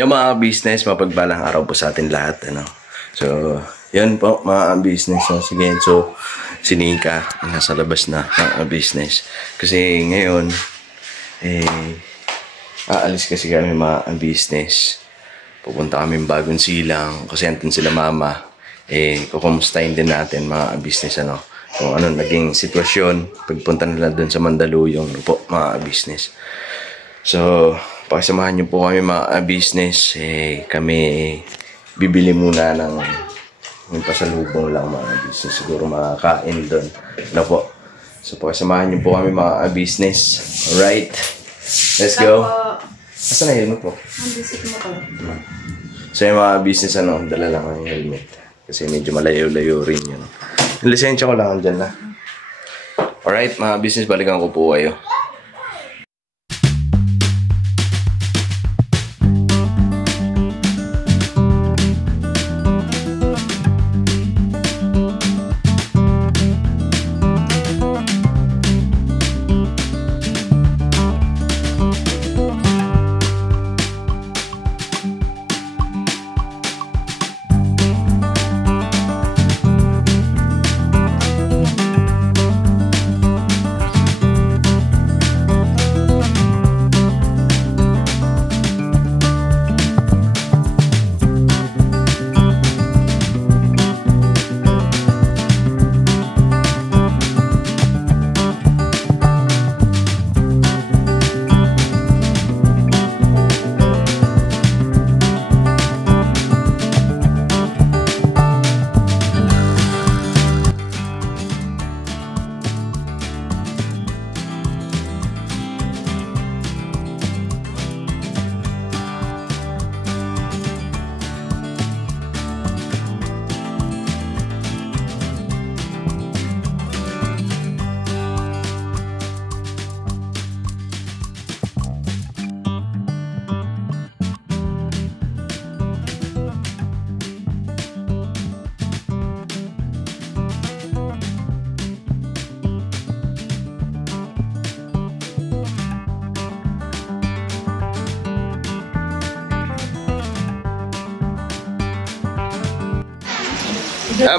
Yung mga business, mapagbalang araw po sa atin lahat. Ano? So, yan po mga business. No? Si Genso, si Nika, nasa labas na mga business. Kasi ngayon, aalis kasi kami mga business. Pupunta kami bagong silang kasi antin sila mama. Kukumustahin din natin mga business. Ano? Kung ano naging sitwasyon pagpunta nila doon sa Mandaluyong po mga business. So, pakisamahan niyo po kami mga business. Kami bibili muna ng pasalubong lang mga business. Siguro makakain doon. Ano po? So, pakisamahan niyo po kami mga business. Alright? Let's go. Asan na helmet po? So, yung mga business, dala lang ang helmet. Kasi medyo malayo-layo rin yun. Yung lisensya ko lang dyan na. Alright, mga business, balikan ko po kayo.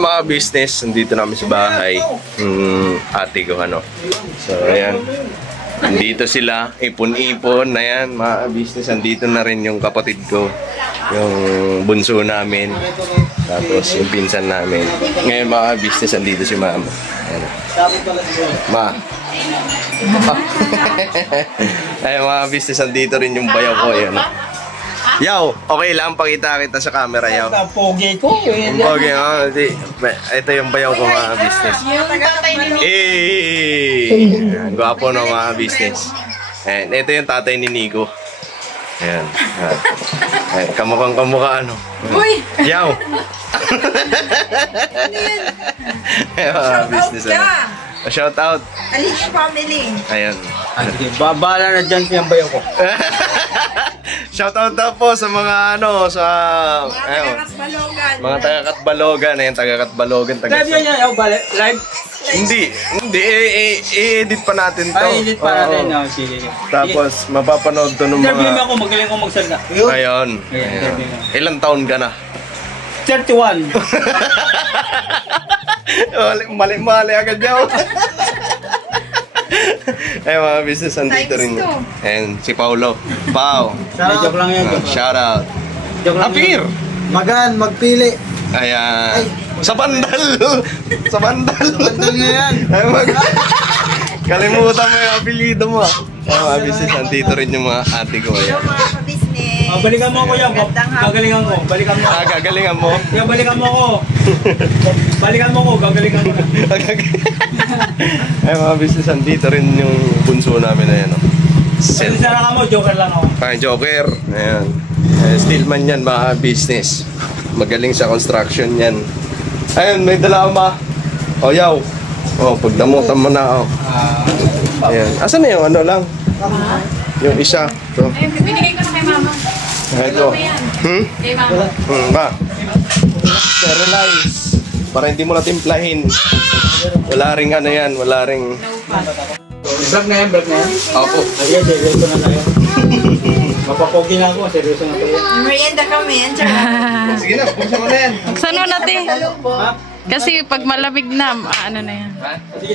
Mga business, nandito namin sa bahay. Ate ko, So, ayan. Nandito sila, ipon-ipon. Ayan, mga business, nandito na rin yung kapatid ko. Yung bunso namin. Tapos, yung pinsan namin. Ngayon, mga business, nandito si mama. Ayan. Ma. Ayan, mga business, nandito rin yung bayaw ko. Ayan. Yaw, okay lang pakita kita sa camera, yaw. Ang pogi ko. Ang pogi, ito yung bayaw ko mga business. Ang gwapo ng mga business. And ito yung tatay ni Nico. Ayan. Kamukhang kamukha Uy! Yaw! Mga business. Shout out. Alish family. Ayan. Babala na dyan siyang bayaw ko. Shoutout daw po sa mga sa mga taga-Katbalogan. Ayan, taga-Katbalogan. Live yan yan, live? Hindi, i-edit pa natin to. Edit pa natin. Sige. Tapos, mapapanood to ng mga... Interview mo ako, magaling ko magsalita. Ayun. Ilang taon ka na? 31. Mali agad yaw. Ay, mga business, andito rin. And si Paulo. Pao. Joke lang yan. Shout out. Apir! Magan, magpili. Ayan. Sa bandal. Sa bandal. Sa bandal nga yan. Kalimutan mo yung apelido mo. Ay, mga business, andito rin yung mga ate ko. Hello mga business. Balikan mo ako yan. Gagalingan ko. Balikan mo. Gagalingan mo? Yan, balikan mo ako. Balikan mo ako. Gagalingan mo. Ay, mga business, andito rin yung bunso namin na yan. Sana ka mo, joker lang ako. Ay, joker. Ayan. Steelman yan, mga business. Magaling sa construction yan. Ayun, may dala ma. O, yaw. O, pag namutan mo na, o. Ayan. Asan na yung lang? Yung isa. Ito. Ayun, binigay ko na kay mama. Ito. Kay mama. Ba? Sterilize. Para hindi mo na timplahin. Wala ring yan. Wala ring... Vlog na yan, vlog na yan. Opo. Ayan, dito na tayo. Mapapogi na ako, seryoso na kayo. Merienda kami, yan Sige na, buksan mo na yan. Saan mo natin? Ha? Kasi pag malamig na, ano na yan. Sige,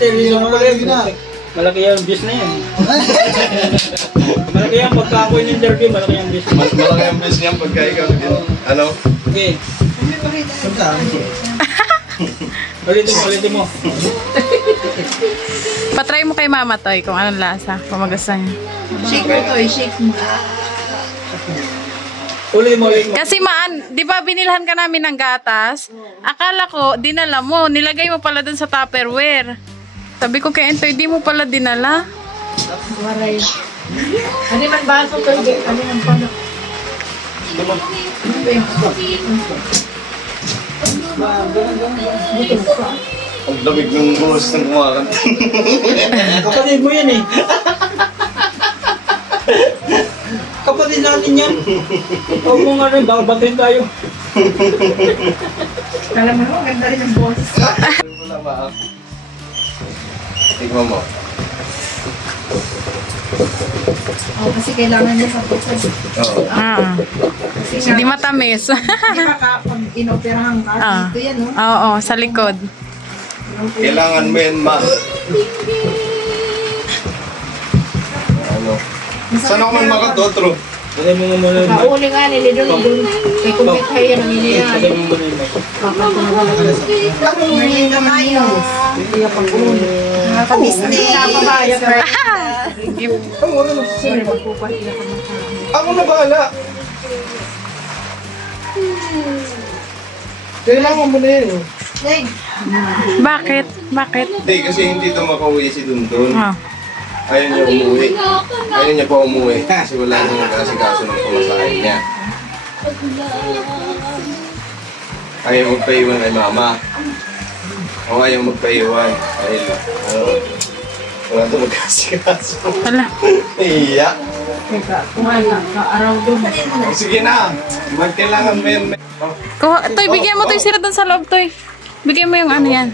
seryoso mo kayo. Malaki yung views na yan. Malaki yan, pagka ako yung interview, malaki yung views. Malaki ang best niyan pagka ikaw. Ano? Okay. Ulitin mo. Patry mo kay Mama Toy kung anong lasa. Kung magustuhan niya. Shake mo to, shake mo. Ulitin mo. Kasi di ba binilhan ka namin ng gatas? Akala ko, dinala mo. Nilagay mo pala dun sa Tupperware. Sabi ko kay Entoy, di mo pala dinala. Waray. Ano man baso to? Ano man pala? Ang lamig ng buhos ng kumakan. Kapatid mo yan eh. Kapatid natin yan. Huwag mo nga rin, babatin tayo. Alam mo, ganda rin ang boss. Wala ba? Tignan mo. Oh, kasi kailangan niya sa puso. Oo. Ah. Kasi Hindi matamis. Di ba kapag inoperahan ka, Ah. dito yan, no? Oo, sa likod. Kailangan mo yan, ma. Ano? Saan ako man makatotro? Sabi mo nga muna. Kauli nga nila doon. Kay kumpit kayo na nila. Sabi mo muna yung Merienda kayo. Nakaka-Disney. Ako na bahala. Kailangan mo na yun. Bakit? Bakit? Hindi, kasi hindi ito makauwi si Dundun. Ah. Ayaw niya umuwi. Ayaw niya pa umuwi. Kasi wala nang nag-asikaso ng pamasahin niya. Ayaw magpaiwan kay mama. O ayaw magpaiwan. Dahil, wala ito mag-asikaso. Wala. Iya. Araw doon. Sige na. Magkailangan mo yan. Toy, bigyan mo Toy sila doon sa loob, Toy. Bigyan mo yung ano yan.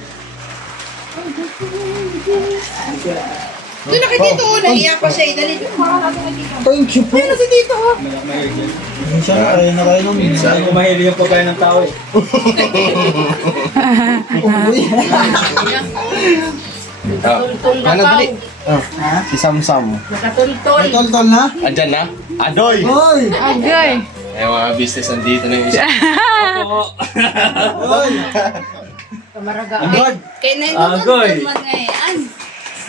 Doon na kayo dito. Nahiya pa siya. Dali doon. Thank you po. Ayun na si dito. Minsan na kayo na kayo ng minsan. Hindi ko mahilig yung pagkain ng tao eh. Nakatultol na Ano, tao. dali? Si Samsam. Nakatultol. Tol na? Andyan na? Adoy! Hoy! Agay. Ay, mga business nandito na yung isa. Hoy! Kamaraga. God! Kaya na Agoy.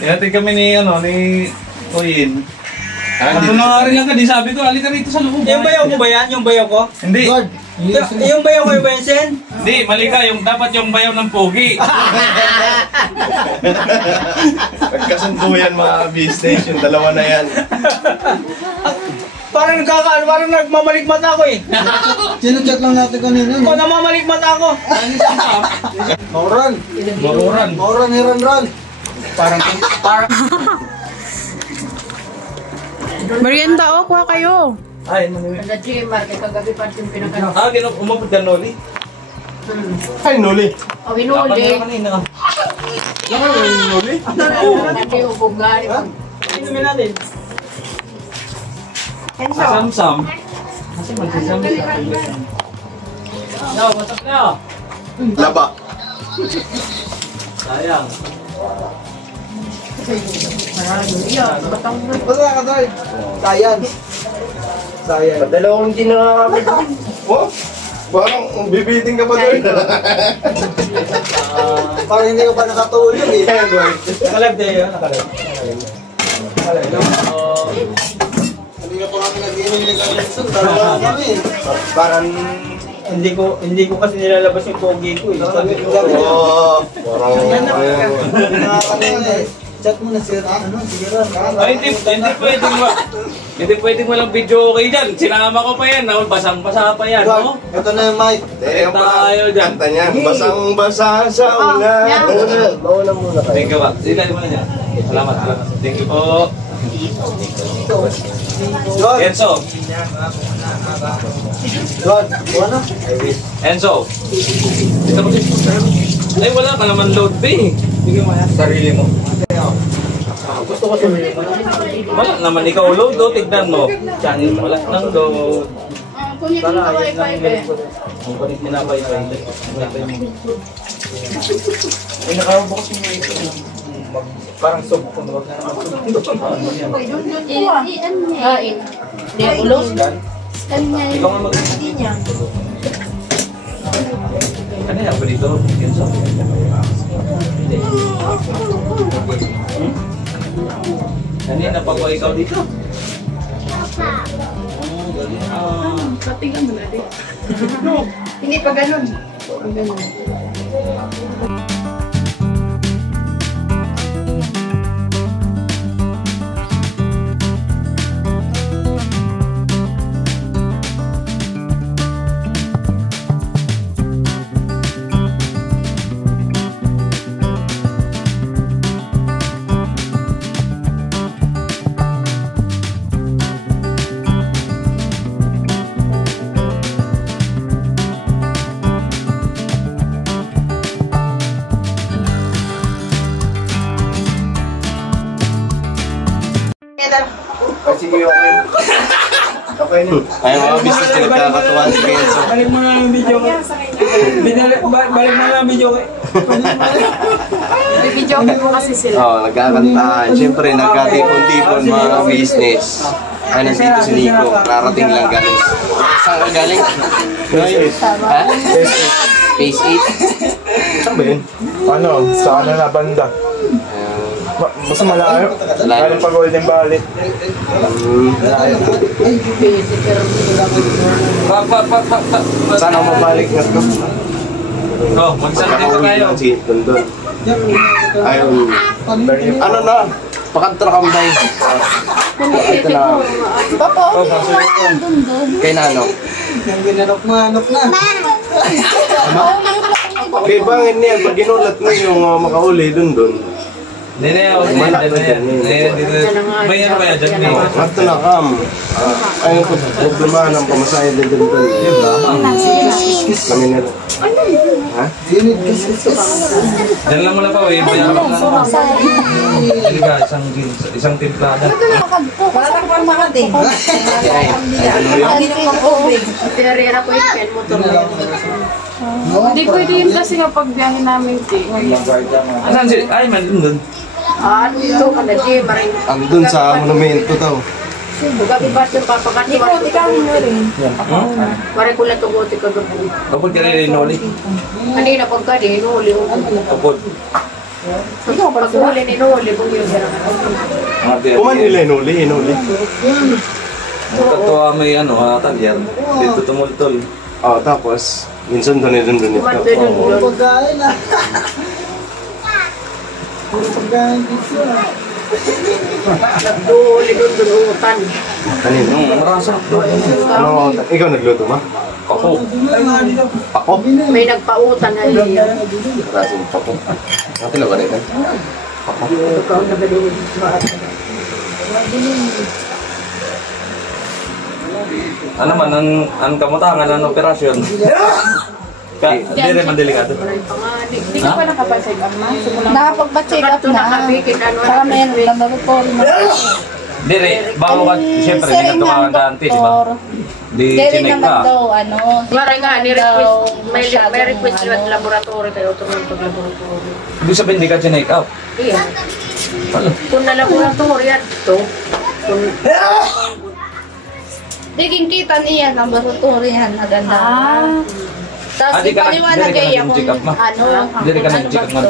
Ihatid kami ni Oyin. Ano na rin lang ka, di sabi ko, alika rito sa loob. Yung bayaw mo ba yan? Yung bayaw ko? Hindi, God! Yung bayaw ko yung Benson? hindi, mali ka. Dapat yung bayaw ng pogi. Nagkasunduyan mga business, yung dalawa na yan. Parang nagmamalik mata ako eh. Sino-check lang natin kanina. Ako namamalik mata ako. Mauran! Maruran. Mauran, hiran-ran! Merienda, oh, kuha kayo. Ay, manuwi. Nag-GMR. Kaya kagabi pa yung pinagano. Umabot ka, Noli. Ay, Noli. O, hinuli. Kanina. Hindi yung bugari. Inumin natin. Samsam. Kasi magsasamsam. No, what's up now? Laba. Sayang. Basta ka, Tol! Science! Science. Padalawang hindi nakakamit. Oh, parang bibiting ka pa doon. Parang hindi ko pa nakatulog eh. Edward. Nakalive tayo yun, nakalive. Hindi ka pa kami nag-inom ni Carlson. Dalawa kami. Parang... Hindi ko kasi nilalabas yung pogi ko eh. Oh, parang... Chat mo na si Ran. Ay, hindi pwedeng walang video okay dyan. Sinama ko pa yan. Basang-basa pa yan. God, No? ito na yung mic. Yung Tayo dyan. kanta niya, basang-basa sa ulan. Mauna muna kayo. Thank you, Pak. Sila mo na niya. Salamat. Thank you po. God, Enzo. God, ano? Enzo. Dito mo dito. Ay, wala ka naman load ba eh. Bigyan mo yan. Sarili mo. Wala naman ikaw load, oh. Tignan mo. Channel, wala nang load. Kunin ko na wifi be. Ang kulit mo na wifi. Ay, nakabukas mo ito. Parang sob ko. Huwag na naman sob. Hindi ako low. Ikaw nga mag-hindi niya. Kanina ako dito. Kanina pa ko ikaw dito. Patingnan mo na din. Hindi pa ganun. Sige, okay. Okay na. Ay, mga business na nagkakatuwa si Kenzo. Balik mo na ang video ko. Balik mo na ang video ko. May video ko kasi sila. Oo, nagkakantahan. Siyempre, nagkatipon-tipon mga business. Ay, nandito si Nico. Rarating lang galing. Saan ka galing? Ha? Phase 8? Saan ba yun? Ano? Sa ano na banda? Basta malayo. Galing pa Golden Valley. Saan ako mabalik nga ito? Oh, magsalita ka tayo. Ayun. Ano na? Pakanta na kambay. Ito na. Kay Nano. Yung ginanok-manok na. Kay bangin niya, pag ginulat mo yung makauli dun. Nene, oh, nene, dito. Bayan ba yan dyan? Ito na kam. Ayun po, problema ng pamasahe din. Yun ba? Kami nila. Ha? Dyan lang mo na pa, eh. Bayan lang lang. Hindi ka, isang timplada. Parang pang mga din. Pinarira ko yung pen motor na Hindi pwede yun kasi kapag biyahe namin Asan si? Ay, man dun. ito ka na di, maring Andun sa monumento daw. buga iba yung papakatuwa. Ikaw mo rin. Maring ko lang tugote ka gabi. Kapag ka rin inuli. Kanina pag ka din, inuli. Kapag. Ikaw pag huli, inuli. Kung yun, Kuman nila inuli. Katuwa may ano, talyer. Dito tumultol. Tapos, minsan doon ito. Pagkain na. Pagkain dito. Huli doon utan. Kanino? Marasa. Ano, ikaw nagluto ma? Ako. Ako? May nagpautan na niya. Rasong pako. Natin na ba rin? Ikaw na ba din? Ano man, ang kamutangan, ang operasyon. Hindi rin man delikado. Hindi ka pa nakapag-check up na? Nakapagpa-check up na. Para may laboratory na. Hindi rin, bago ka, siyempre, hindi ka tumakan dante, di ba? Di chinek ka. Mara nga, may request yung laboratory kayo, tumulong pag-laboratory. Ibig sabihin, hindi ka chinek up. Iya. Ano? Kung na laboratory yan, ito. Diging kita niya, laboratory yan, maganda. Tapos di ka ipaliwanag kayo kung nag-check up, ma? ano, Hindi ka nag-check up, ma?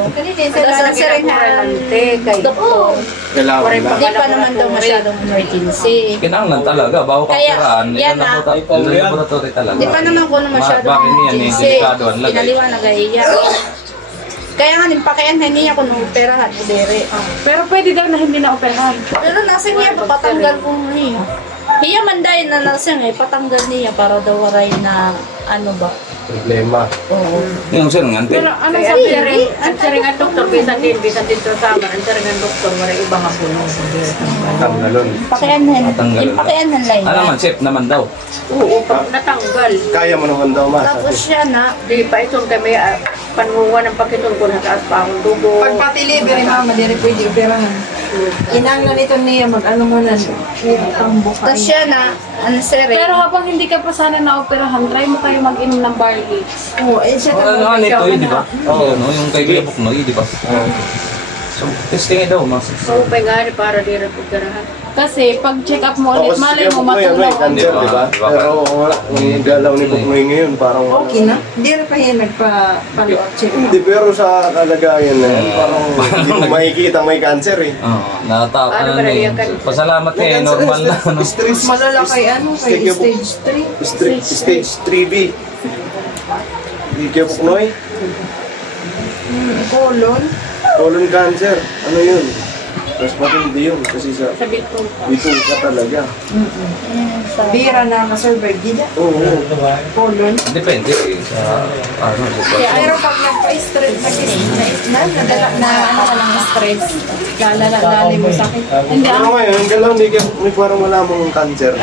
Sa siringan, doktor. Hindi pa naman daw masyadong emergency. Kinangan talaga, bago ka Kaya, operaan, yan na. laboratory talaga. Hindi pa naman ko na masyadong Bakit niyan, eh, emergency. delikado ang lagay. Pinaliwanag kayo. Kaya nga, nimpakayan niya kung operahan ko dere. Pero pwede daw na hindi na operahan. Pero nasa niya, patanggal ko niya. Hiya man dahil na nasa niya, patanggal niya para daw waray na ano ba. Problema. Oo. Yung sir, ngante. Pero ano Kaya sabi ang saring ang doktor, bisan din sa tama, ang saring ang doktor, wala ibang apuno. Tanggalon. Pakianan. Patanggal. Yung pakianan lang Ano man, safe naman daw. Oo, pag natanggal. Kaya mo naman daw ma. Tapos siya na, Di pa itong kami, panunguan ng pakitong ko, nataas pa akong dugo. Pagpatili, very mama, di rin pwede operahan. Inanglan ito niya, mag-ano mo na. Tambok ka. Tapos siya na, ano sir eh. Pero habang hindi ka pa sana na-operahan, try mo kayo mag-inom ng barley. Oo, eh siya Ano ito, di ba? Oo, yung kay Kuya Buknoy, di ba? So, testing daw, mas. Oo, pa nga para di rin pagkarahan. Kasi pag check up mo ulit, malay mo matulaw. Cancer, di ba? Pero wala, yung galaw ni Buknoy ngayon, parang wala. okay na. Hindi rin pa yan nagpa-follow up check. Hindi, pero sa kalagayan na yan, parang hindi mo makikita may cancer eh. Oo, natapa Ano na ba eh. yung kanina? Pasalamat eh, normal na. ano. Stress. Malala kay ano, kay stage 3. Stage 3B. Hindi kayo Buknoy. Colon. Colon cancer. Ano yun? Mas matindi yun kasi sa Sabi ko, dito ka talaga. Bira na ka-survive. Gida. Oo. Colon. Depende eh, sa ano. Pero pag nagpa-stress, nadala na ano ka lang stress. Lalala mo sakit. Hindi Pero ako. ngayon, galaw hindi kayo, may parang wala mong cancer.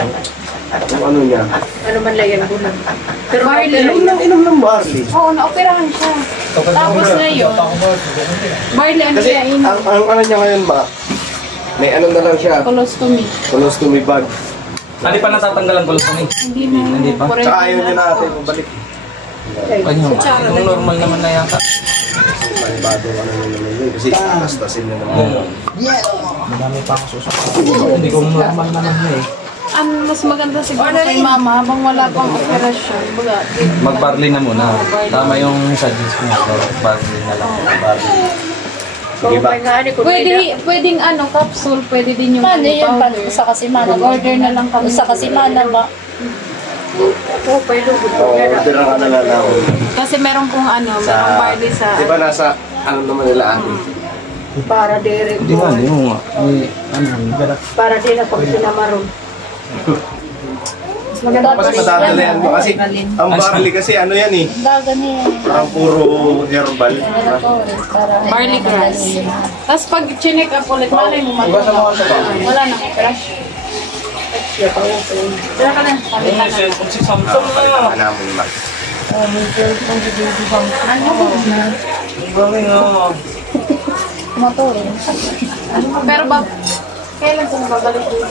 Yung ano niya. ano man lang yan bulan. Pero Inom ng barley. Oo, na-operahan siya. Tapos ngayon, barley ano Kasi siya inom. ang ano niya ngayon ba, may ano na lang siya, Colostomy. colostomy bag. Hindi pa natatanggal ang colostomy. Hindi na. Hindi pa. Correct Tsaka ayaw na. niya natin pabalik. Ano ba? Yung normal naman na yata. Malibado ka naman naman yun. Kasi kastasin na naman. Hindi ko normal naman na eh. Ang mas maganda siguro kay mama habang wala pang operasyon. Baga, Mag-barley na muna. Tama yung suggest mo. Barley na lang. Barley. kung may nga ni pwedeng ano, capsule, pwede din yung Paano yun? powder. Sa kasimana ba? Mag-order na lang kami. Sa kasimana ba? Oo, pa ilugod ko Oo, yan. order ang nalalaman. Kasi meron pong ano, merong barley sa... Di ba nasa, ano naman nila ate? Para di rin Hindi nga, hindi mo nga. para di na pag sinamaron. Mas madadalayan mo kasi, ang barley kasi ano yan eh, Daga niya. parang puro herbal. Barley grass. Tapos pag chinek up ulit, malay mo matulog. Wala nang operasyon. Kaya ka na. Palitan na. Si Samsung na. Ano mo yung mark? Motor. Pero ba, kailan ko babalik dito?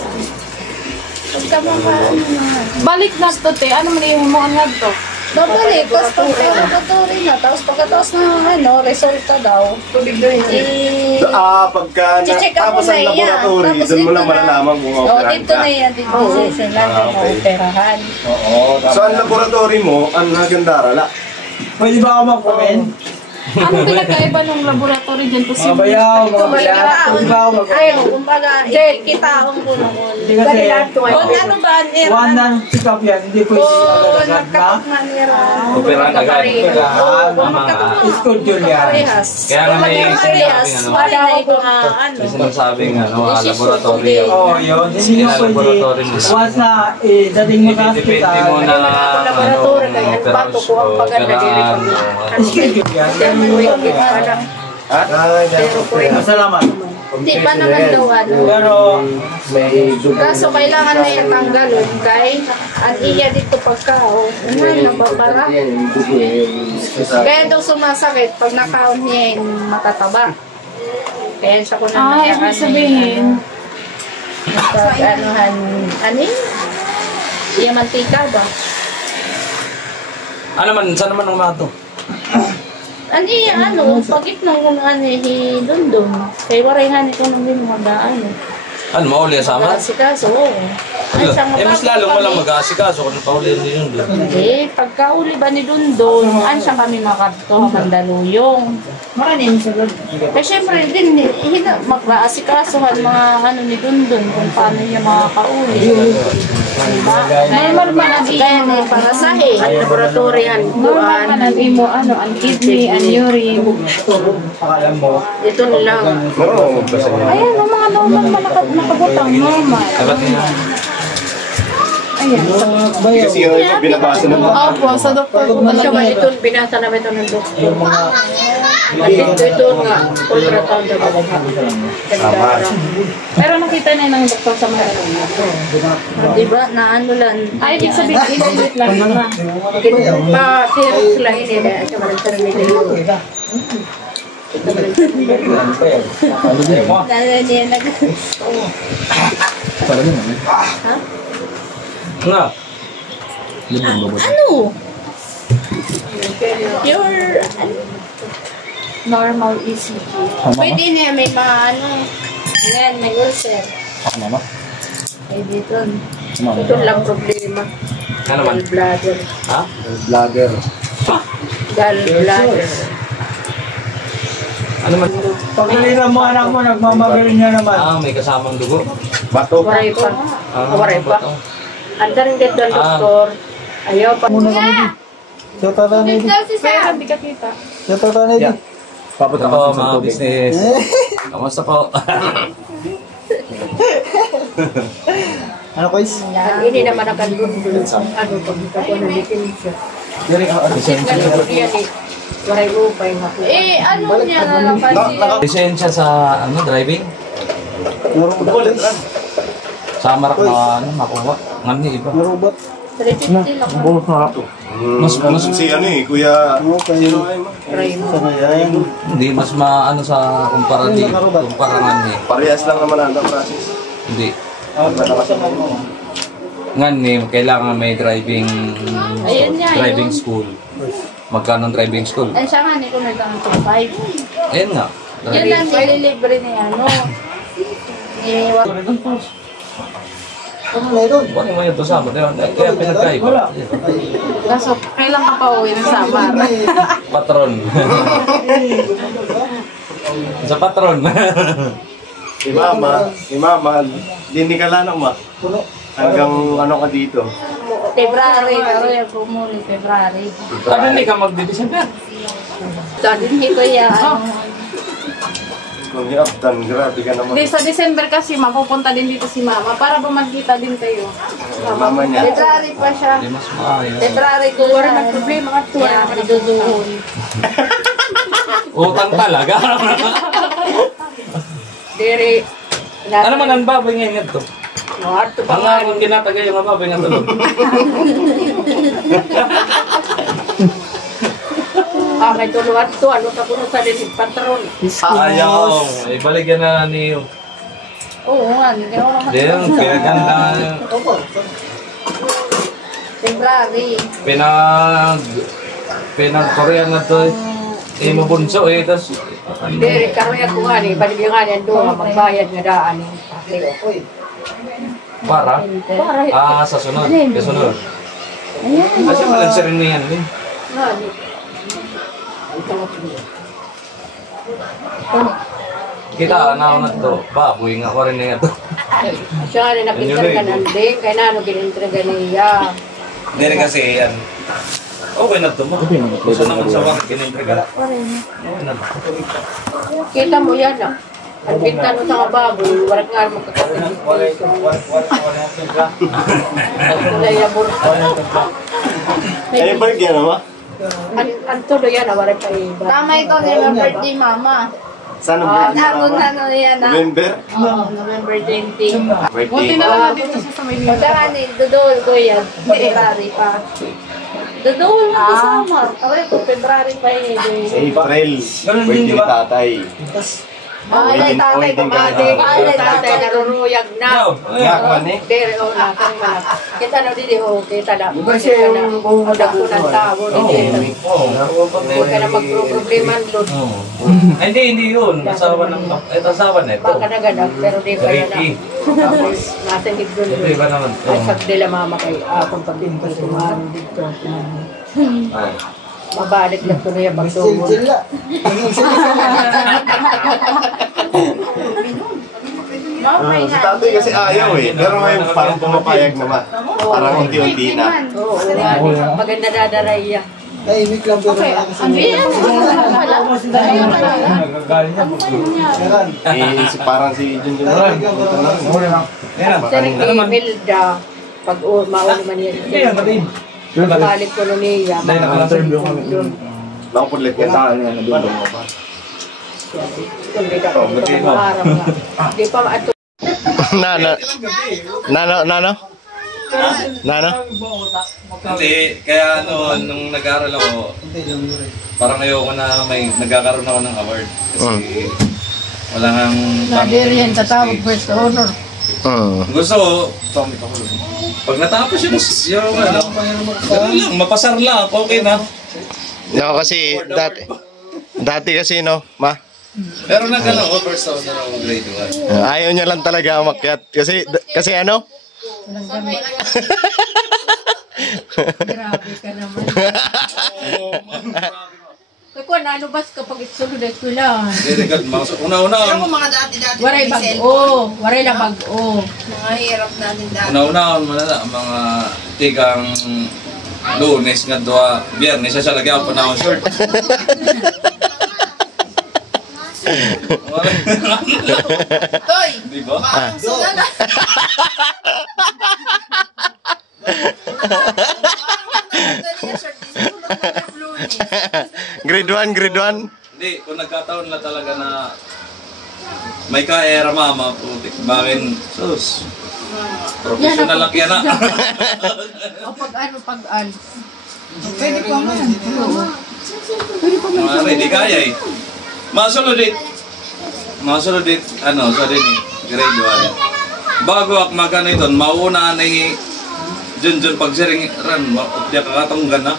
Balik na to, te. Ano mo yung mo ang to? Babalik. Tapos pagkatuloy na. Tapos pagkatapos na ano, resulta daw. Pagka Check up tapos mo ang na yan. laboratory, Tapos doon mo dito lang na. malalaman kung Oo, operahan dito ka. na yan. Dito na yan. Operahan. So ang laboratory mo, ang nagandara Pwede ba ako mag-comment? Ano pinagkaiba ng laboratory dyan? Posible. Mabayaw, mabayaw. Pwede ba ako mag-comment? Ay, kumbaga, ikitaon ko naman. Hindi kasi, Kung ano ba, one ng pick-up yan, hindi pwede agad-agad na. nagkatok nga nira. Operahan agad. School yun yan. Parehas. Kaya nga may Parehas. Wala na ito ano. may sinasabing laboratory. Oo, yun. Hindi mo pwede. Laboratory mo. Once na dating mo sa Depende hospital, mo na Laboratory kaya ang bato ko ang paganda diri pag schedule yan. Salamat. Hindi pa naman daw ano. Pero, Kaso kailangan na yung tanggalon kay ang iya dito pagkao. Ano nababara. Kaya daw sumasakit pag nakaon niya yung matataba. Kaya siya ko na Ibig sabihin, Pag anuhan, ano yun? Iya mantika ba? Ano man, saan naman ang mato? Ano yung ano, pagit ng ano dundun. Kaya waray nga nito nung din mga daan. Ano, mauli ang sama? Kaso, oo. Ay, siya nga Mas lalo mo lang mag-aasikaso kung pauli din yun doon. Hindi, pagkauli ba ni Dundon, an siya kami makadto, Mandaluyong. Makanin sa loob. Kaya syempre din, mag-aasikasuhan mga ano ni Dundon kung paano niya makakauli. Diba? normal man ang Kaya na yung pangasahe. Ang laboratory yan, normal man ang imo, ano, ang kidney, ang urine. pakalam mo, ito na lang. Marunong magbasa niya. Ayan, ang mga normal man nakabutang, normal. Dapat nga. Ayan. Kasi yung binabasa ng mga Opo, sa doktor ko Siya ba talaga. ito, binasa namin ito ng doktor. At ito nga, ultrasound na ba? Pero nakita na ng doktor sa mga Diba, na ano lang. Ay, ibig sabihin, inulit lang nila. Pa-series sila ini, kaya siya malang sarili nila. Nga. Ano? Your normal ECG. Pwede niya may ano. Yan, may ulcer. Mama? Pwede doon. Ito lang problema. Ano man? Gallbladder. Ha? Vlogger. Gallbladder. Ano man? Pagkalitan mo anak mo, nagmamagaling niya naman. May kasamang dugo. Bato. Waray pa. Waray pa. Anda rin dito ang doktor. Ayaw pa. Sa tatanay di. Pero hindi ka kita. Sa tatanay di. Papunta Ako, ka sa mga tubig. business. Kamusta po? Ano guys? Hindi naman nakandun. Ano pag ako na lisensya. Ganito yan eh. Waray upay nga po. Ano niya na lang kasi? Lisensya sa driving? Sa Marak na makuha. Ngayon ni iba. Robot. 350 lang. Buhos na ako. Mas Si ano eh, Kuya... Sino ay mo? hindi mas maano sa kumpara nga ni. Parehas lang naman ang process. Hindi. Ngayon ni kailangan may driving driving school. Magkano ang driving school? Ay, siya nga, hindi ko nagkang 5. Ayun nga. Yan lang, nililibre niya, ano. Bakit mo ito sama? Kaya pinagkaiba. Kaso, kailan ka pa uwi ng Samar? Patron. Sa patron. Si Mama, dinikala na ma. Hanggang ano ka dito. February, pero yung pumuli, February. Ano hindi ka magdi-December? Hindi ko yan. Kung i-uptan, grabe ka naman. Hindi, sa December kasi mapupunta din dito si Mama para ba magkita din kayo. Mama niya. February pa siya. Hindi mas maayos. February ko Wala na problema nga tuwa naman ang duduhon. Utang talaga. Dere. Ano man ang baboy ngayon ito? No, ato pa Ang nga. akong ginatagay yung baboy nga ito. May tuluan to. Ano ka puno sa din patron. Ayaw. Ibalik yan na ni... Oo nga, hindi ko naman. Hindi yung pinaganda. February. Pinag-Korean na ito. Mabunso eh. Tapos... Dere, karoy ako nga ni. Baligyan nga niyan doon. Magbayad nga daan. Para? Sa sunod. Kasunod. Kasi malansa rin niyan eh. Kita na ako na ito. Baboy nga ko rin nga ito. Siya nga rin nakita ka nanding. Kaya na ano ginintraga niya. Hindi rin kasi yan. Okay na ito mo. Gusto naman sa wakit kinintraga. Okay na. Kita mo yan ah. Ang pinta mo sa baboy. Warat nga magkakapit. Kulay na burka. Ay, balik yan naman. Ang tuloy yan ah. Warat pa iba. Tama ikaw, November 30, Mama. Saan ang birthday Ano Mama? na yan, ah. November? Oo, November 20. Birthday. Buti na lang dito sa Maynila. O saka ni, dudul ko yan. February pa. Dudul mo sa summer. Okay po, February pa yun. April. Birthday ni tatay. Ay, tatay ko, Tatay naruruyag na. Nga, kani? Dere o na. Kita na dili o. Kita na. Kita na. O dako ng tao. Hindi ka na magproblema doon. Hindi yun. Asawa ng... Ito asawa na ito. Baka na ganag. Pero di ba na. Ricky. Tapos nasa higdo Ito iba naman. ay pagdila mama kay akong pagdinto sumaro dito. Mabalik lang ko na yung pagtungol. Si tatay kasi ayaw eh. Pero ngayon parang pumapayag naman. Parang unti-unti na. Oo, maganda dadaray yan. Tahimik lang pero Parang si Junjun. Sir Imelda, pag mauli man yan. Balik ko nun niya. Nakapudlit ka sa akin. Kundi ka ko dito araw nga. Di pa maato. Nano? Na ano? Hindi, kaya nung nag-aaral ako, parang ayoko na may nagkakaroon ako ng award. Kasi wala nang... Nadiriyan tatawag first honor. Gusto ko, pag natapos yung ano, gano'n lang, mapasar lang, okay na. No, kasi dati kasi no, ma. Pero nag-ano ako, first honor ako grade 1. Ayaw niya lang talaga umakyat. Kasi ano? Grabe ka naman. Kaya ano ba kapag itsulod ay kulang? Una-una. Waray bag-o. Waray lang bag-o. Mga hirap natin dati. Una-una, mga tigang Lunes nga doa, Biyernes siya lagyan ako na akong short. Toy! Di ba? Sula na. Grade 1. Hindi, kung nagkataon na talaga na may kaera mama, putik, bakit sus. Professional lang yan na. O pag-an. Pwede pa man. Mga di kaya eh. Masulodit, ano, sa din eh, grade 1. Bago ako magano ito, mauna na eh, Junjun pag siring ran, diya kakatunggan na.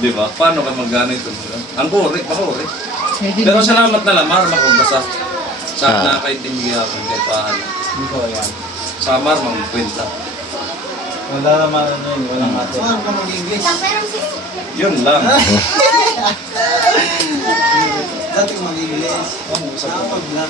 Di ba? Paano ka magano ito? Ang kuri. Pero salamat na lang, marama kung basta. Saan nakakaintindi ako kay paano. Samar, magkwenta. Wala naman walang ate. Saan ka mag-English? Yun lang. Dati ko mag-English. Kapag na.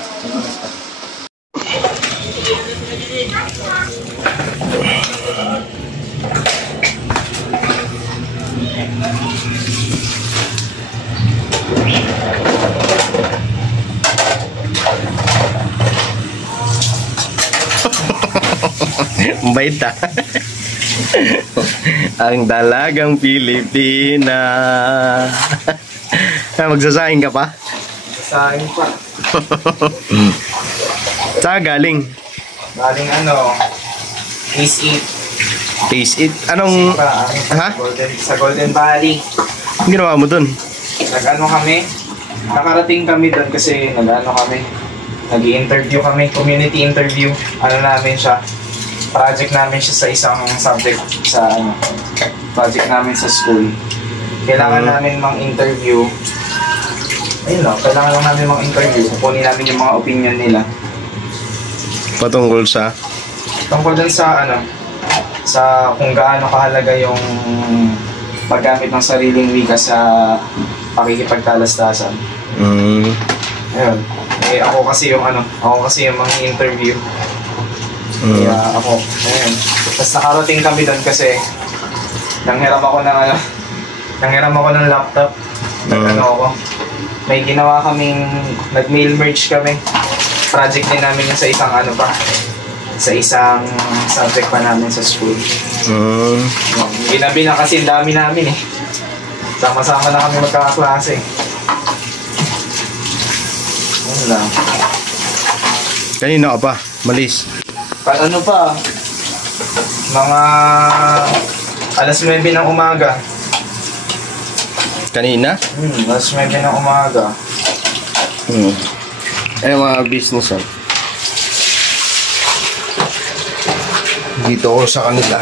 Bait ah. Ang dalagang Pilipina. Magsasaing ka pa? Saan pa? Saan galing? Galing ano? Phase 8. Phase 8? Anong... Ha? Sa Golden Valley. Ang ginawa mo dun? Nag-ano kami? Nakarating kami doon kasi nag-ano kami? Nag-i-interview kami, community interview. Ano namin siya? Project namin siya sa isang subject sa ano, project namin sa school. Kailangan namin mang-interview. Ayun lang, kailangan lang namin mang-interview. Kukunin namin yung mga opinion nila. Patungkol sa? Tungkol dun sa ano, sa kung gaano kahalaga yung paggamit ng sariling wika sa pakikipagtalastasan. Ayun. Eh ako kasi yung mang-interview. Kaya ako, ayun. Tapos nakarating kami doon kasi nanghiram ako ng laptop. May ginawa kaming, nag-mail merge kami. Project din namin yun sa isang sa isang subject pa namin sa school. Ginabi na kasi dami namin eh. Sama-sama na kami magkakaklase. Ano lang. Kanina ka pa? Malis? Ano pa? Mga alas 9 ng umaga. Kanina? Alas 9 ng umaga. Ay, mga business dito ako sa kanila.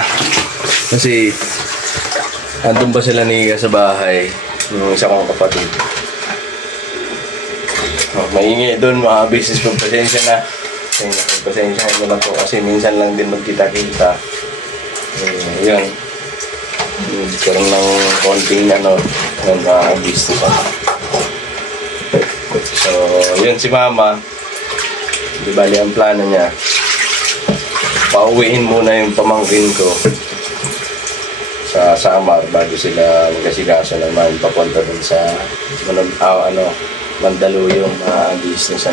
Kasi andun ba sila ni sa bahay, yung isa kong kapatid. Maingay doon mga business ko. Pasensya na. Pasensya mo lang po kasi minsan lang din magkita-kita. Yun. Karoon ng konting ng mga business. So, yun si Mama. Di bali ang plano niya. Pauwiin muna yung pamangkin ko sa Samar bago sila magkasigaso naman papunta dun sa Mandaluyong business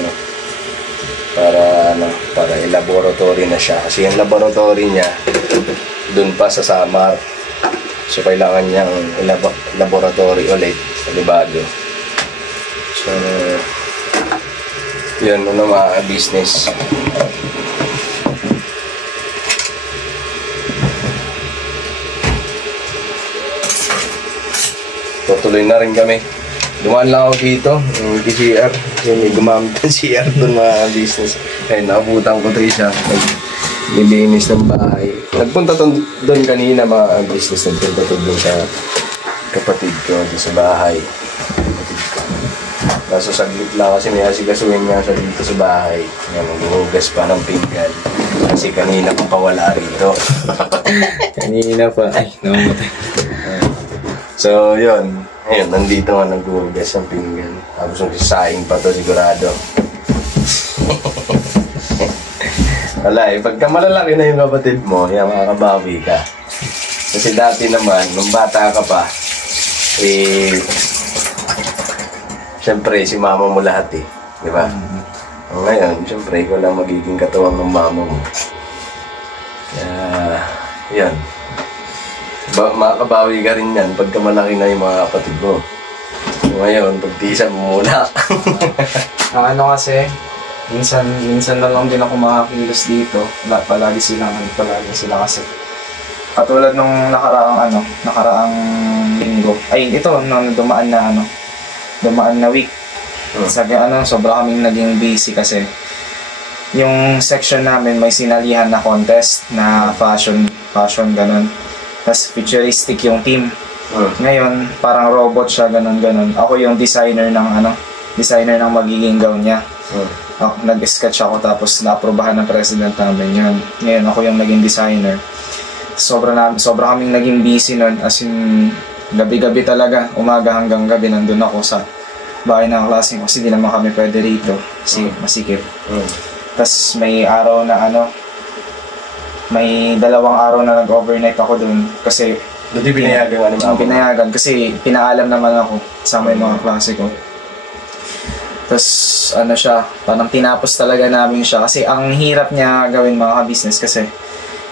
para i-laboratory na siya kasi yung laboratory niya dun pa sa Samar, so kailangan niyang laboratory ulit sa Libado. So yun mga business. tutuloy na rin kami. Dumaan lang ako dito, yung CR. Yung may gumamit ng CR doon mga business. Ayun, nakabutan ko siya. Nilinis ng bahay. Nagpunta doon kanina mga business. Nagpunta doon sa kapatid ko, doon sa bahay. Kapatid ko. Kaso saglit lang kasi may asikasuhin nga siya dito sa bahay. Ngayon, maghuhugas pa ng pinggan. Kasi kanina pa wala rito. Kanina pa. Ay, namatay. So, yun. Ayun, nandito nga naghuhugas ng pinggan. Tapos magsasaing pa to sigurado. Wala eh, pagka malalaki na yung kapatid mo, yan, makakabawi ka. Kasi dati naman, nung bata ka pa, siyempre, si mama mo lahat eh. Di ba? Ngayon, siyempre, ikaw lang magiging katuwang ng mama mo. Kaya, yan. Makakabawi ka rin yan pagka malaki na yung mga kapatid mo. So, ngayon, pagtisan mo muna. Ano kasi, minsan na lang din ako makakilos dito. Palagi sila kasi. Katulad nung nakaraang linggo. Ay, ito, dumaan na week. Sobra kaming naging busy kasi yung section namin may sinalihan na contest na fashion ganun. Tapos futuristic yung team. Ngayon, parang robot siya, ganun. Ako yung designer ng magiging gown niya. Nag-sketch ako tapos na-aprobahan ng president namin yun. Ngayon, ako yung naging designer. Sobra kaming naging busy nun, as in, gabi-gabi talaga, umaga hanggang gabi, nandun ako sa bahay ng klase kasi di naman kami pwede rito kasi masikip. Tapos may may 2 araw na nag-overnight ako dun kasi Hindi pinayagan kasi pinaalam naman ako sa may mga klase ko. Tapos parang tinapos talaga namin siya kasi ang hirap niya gawin mga business kasi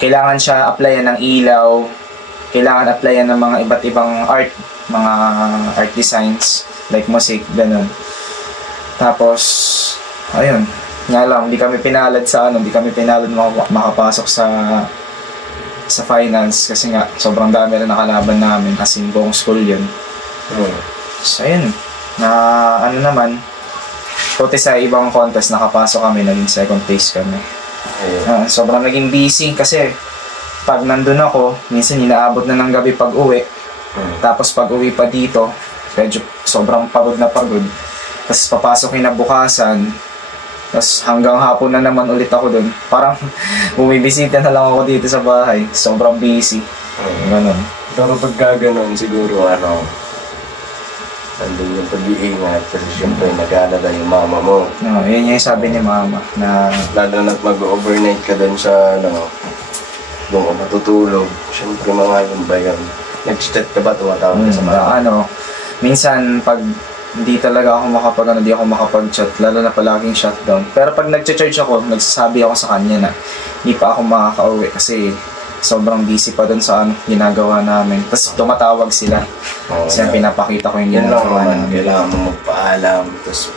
kailangan siya applyan ng ilaw, kailangan applyan ng mga iba't ibang mga art designs like music, ganun. Tapos, ayun, nga lang, hindi kami pinalad makapasok sa finance kasi nga, sobrang dami na nakalaban namin as in buong school yun. So, ayun, puti sa ibang contest, nakapasok kami, naging second place kami. Sobrang naging busy kasi pag nandun ako, minsan inaabot na ng gabi pag uwi. Tapos pag uwi pa dito, medyo sobrang pagod. Tapos papasok kinabukasan. Tapos hanggang hapon na naman ulit ako dun. Parang bumibisita na lang ako dito sa bahay. Sobrang busy. Ganon. Pero pagka ganon, siguro nandun yung pag-iingat kasi siyempre nag-aalala yung mama mo. Yun yung sabi ni mama na lalo na't mag-overnight ka dun sa doon ka matutulog. Siyempre mga yun ba yun? Nag-chat ka ba? Tumatawag ka sa mama? Minsan pag hindi talaga ako di ako makapag-chat, lalo na palaging shutdown. Pero pag nag-charge ako, nagsasabi ako sa kanya na hindi pa ako makaka-uwi kasi sobrang busy pa dun sa ginagawa namin. Tapos tumatawag sila. Kasi pinapakita ko yung ginagawa namin. Kailangan mo magpaalam. Tapos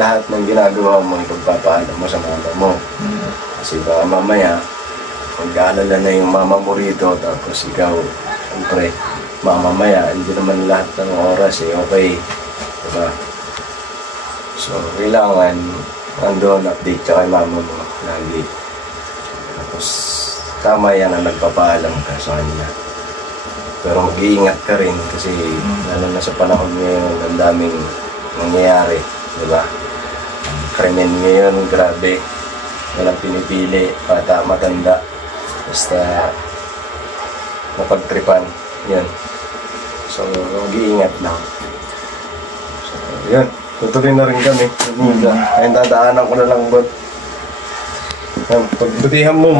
lahat ng ginagawa mo, ipagpapaalam mo sa mama mo. Kasi baka mamaya, mag-aalala na yung mama mo rito, tapos ikaw, siyempre, mamamaya, hindi naman lahat ng oras okay. Diba? So, kailangan nandun, update ka kay mama mo lagi. Tapos, tama yan na nagpapaalam ka sa kanya. Pero mag-iingat ka rin kasi lalo na sa panahon ngayon, ang daming nangyayari. Diba? Krimen ngayon, grabe. Walang pinipili, bata, matanda. Basta mapagtripan. Yan. So, mag-iingat lang. So, yan. Tutuloy na rin kami. Ayun, dadaanan ko na lang, bot. Pagbutihan mo,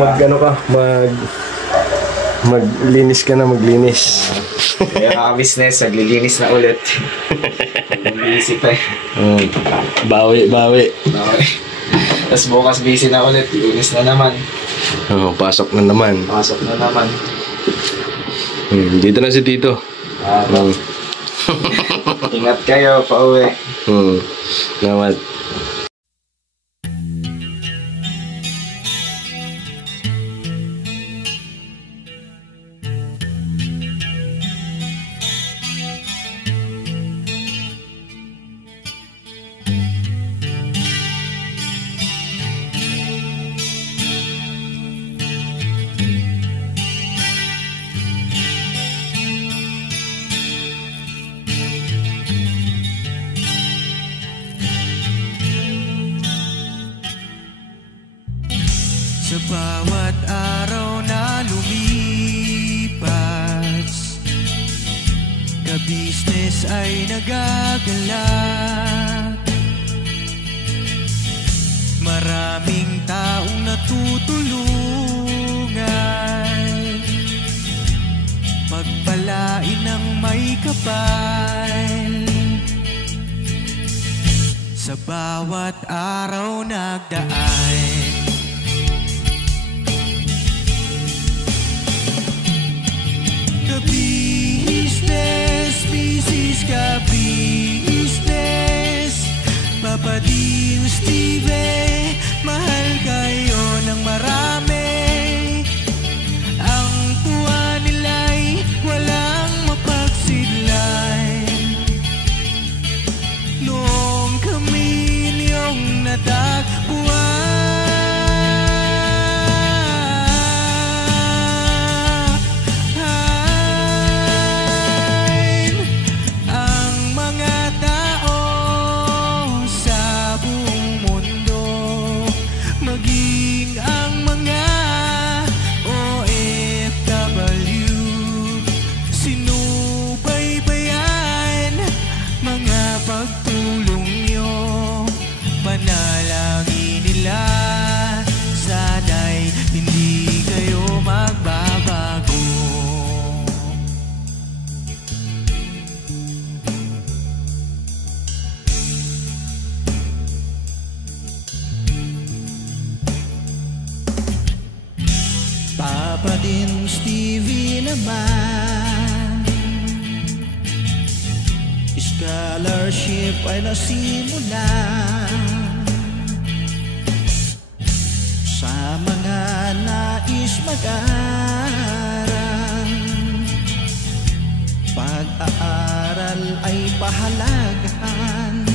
maglinis ka na, maglinis. Kaya business, naglilinis na ulit. Busy pa eh. Bawi. Tapos bukas busy na ulit, linis na naman. Pasok na naman. Dito na si Tito. Ingat kayo, pauwi. Naman. bawat araw na lumipas, ka-business ay nagagalak. Maraming taong natutulungan, pagpalain ng may kapal. Sa bawat araw nagdaan, ka-business, Mrs. Ka-business, Papa Dio, Steve, mahal kayo ng marami. Ang tuwa nila'y walang mapagsidlan. Noong kami niyong natagpuan, ang mga tao sa buong mundo, maging ang mga OFW, sinubaybayan mga pagtulong nyo, panalangin nila, sana'y hindi kayo magbabago. Papa din Stevie naman, scholarship ay nasimulan sa mga nais mag-aral. Pag-aaral ay pahalagahan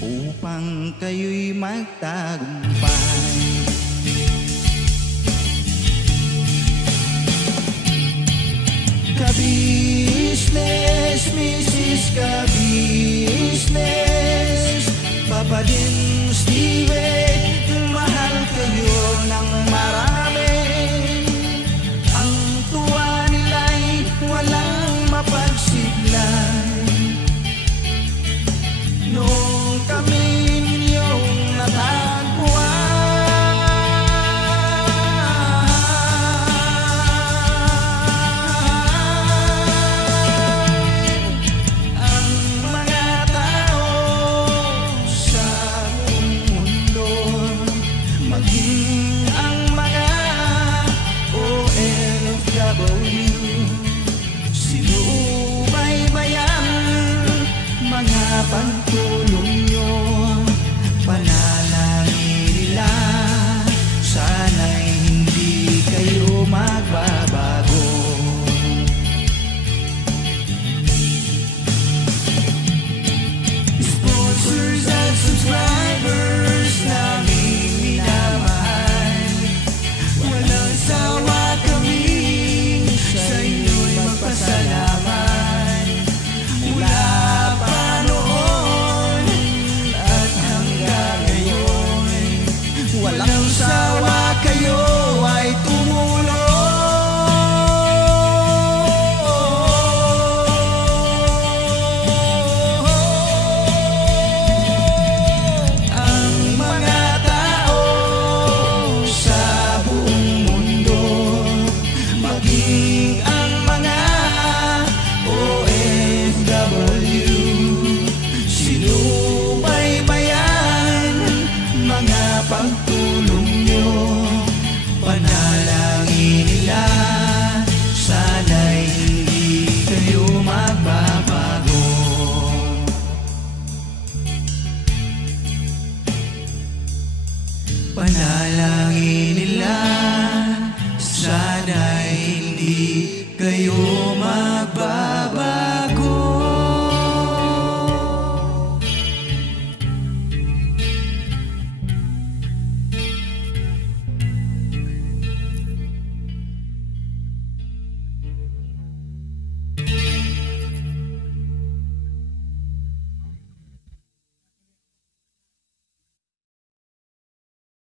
upang kayo'y magtagumpay. Ka-business, Mrs. Ka-business, Papa din Steve,